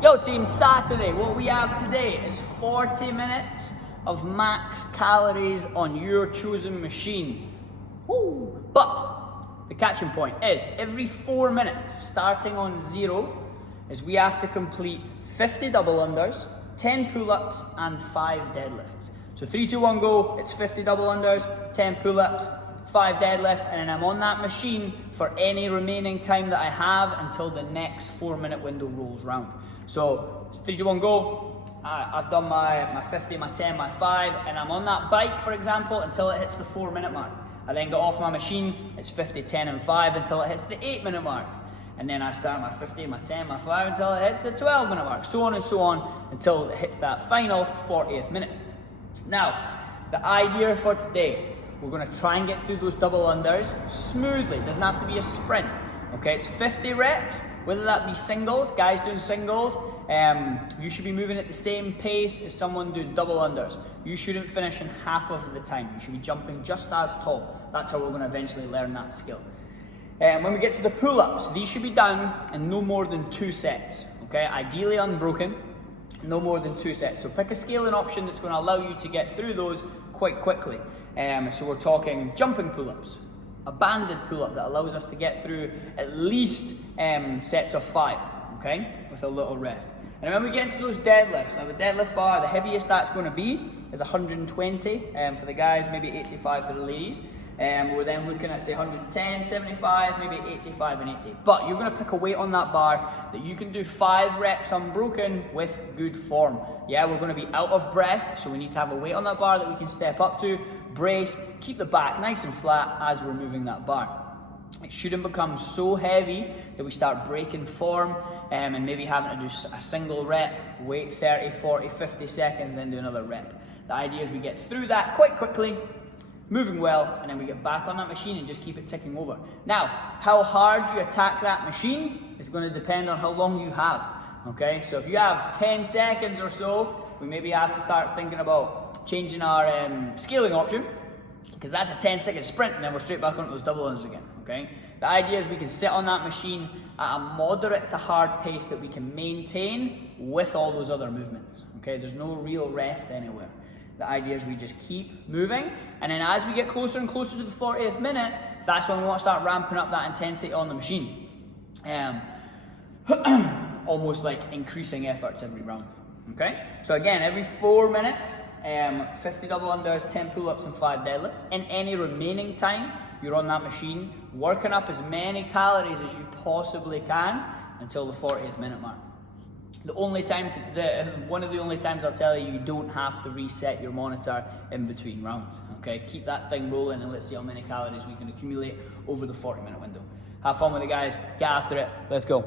Yo team, Saturday, what we have today is 40 minutes of max calories on your chosen machine. Woo! But the catching point is every 4 minutes, starting on 0, is we have to complete 50 double unders, 10 pull-ups and 5 deadlifts. So 3, 2, 1, go, it's 50 double unders, 10 pull-ups, 5 deadlifts, and then I'm on that machine for any remaining time that I have until the next 4-minute window rolls round. So 3, 2, 1, go. I've done my 50, my 10, my 5, and I'm on that bike, for example, until it hits the 4-minute mark. I then get off my machine, it's 50, 10 and 5 until it hits the 8-minute mark. And then I start my 50, my 10, my 5 until it hits the 12-minute mark, so on and so on until it hits that final 40th minute. Now, the idea for today, we're going to try and get through those double unders smoothly. It doesn't have to be a sprint. Okay, it's 50 reps, whether that be singles, guys doing singles, you should be moving at the same pace as someone doing double unders. You shouldn't finish in half of the time. You should be jumping just as tall. That's how we're going to eventually learn that skill. When we get to the pull-ups, these should be done in no more than 2 sets. Okay, ideally unbroken, no more than 2 sets. So pick a scaling option that's going to allow you to get through those quite quickly. So we're talking jumping pull-ups, a banded pull-up that allows us to get through at least sets of 5, okay, with a little rest. And when we get into those deadlifts, now the deadlift bar, the heaviest that's going to be is 120 for the guys, maybe 85 for the ladies. We're then looking at say 110, 75, maybe 85 and 80. But you're going to pick a weight on that bar that you can do 5 reps unbroken with good form. Yeah, we're going to be out of breath, so we need to have a weight on that bar that we can step up to, brace, keep the back nice and flat as we're moving that bar. It shouldn't become so heavy that we start breaking form and maybe having to do a single rep, wait 30, 40, 50 seconds, then do another rep. The idea is we get through that quite quickly, moving well, and then we get back on that machine and just keep it ticking over. Now, how hard you attack that machine is going to depend on how long you have. Okay, so if you have 10 seconds or so, we maybe have to start thinking about changing our scaling option, because that's a 10-second sprint and then we're straight back onto those double unders again. Okay, the idea is we can sit on that machine at a moderate to hard pace that we can maintain with all those other movements. Okay, there's no real rest anywhere. The idea is we just keep moving, and then as we get closer and closer to the 40th minute, that's when we want to start ramping up that intensity on the machine. Almost like increasing efforts every round. Okay, so again, every 4 minutes, 50 double unders, 10 pull-ups and 5 deadlifts. In any remaining time, you're on that machine, working up as many calories as you possibly can until the 40th minute mark. One of the only times I'll tell you don't have to reset your monitor in between rounds. Okay, keep that thing rolling and let's see how many calories we can accumulate over the 40-minute window. Have fun with it, guys. Get after it. Let's go.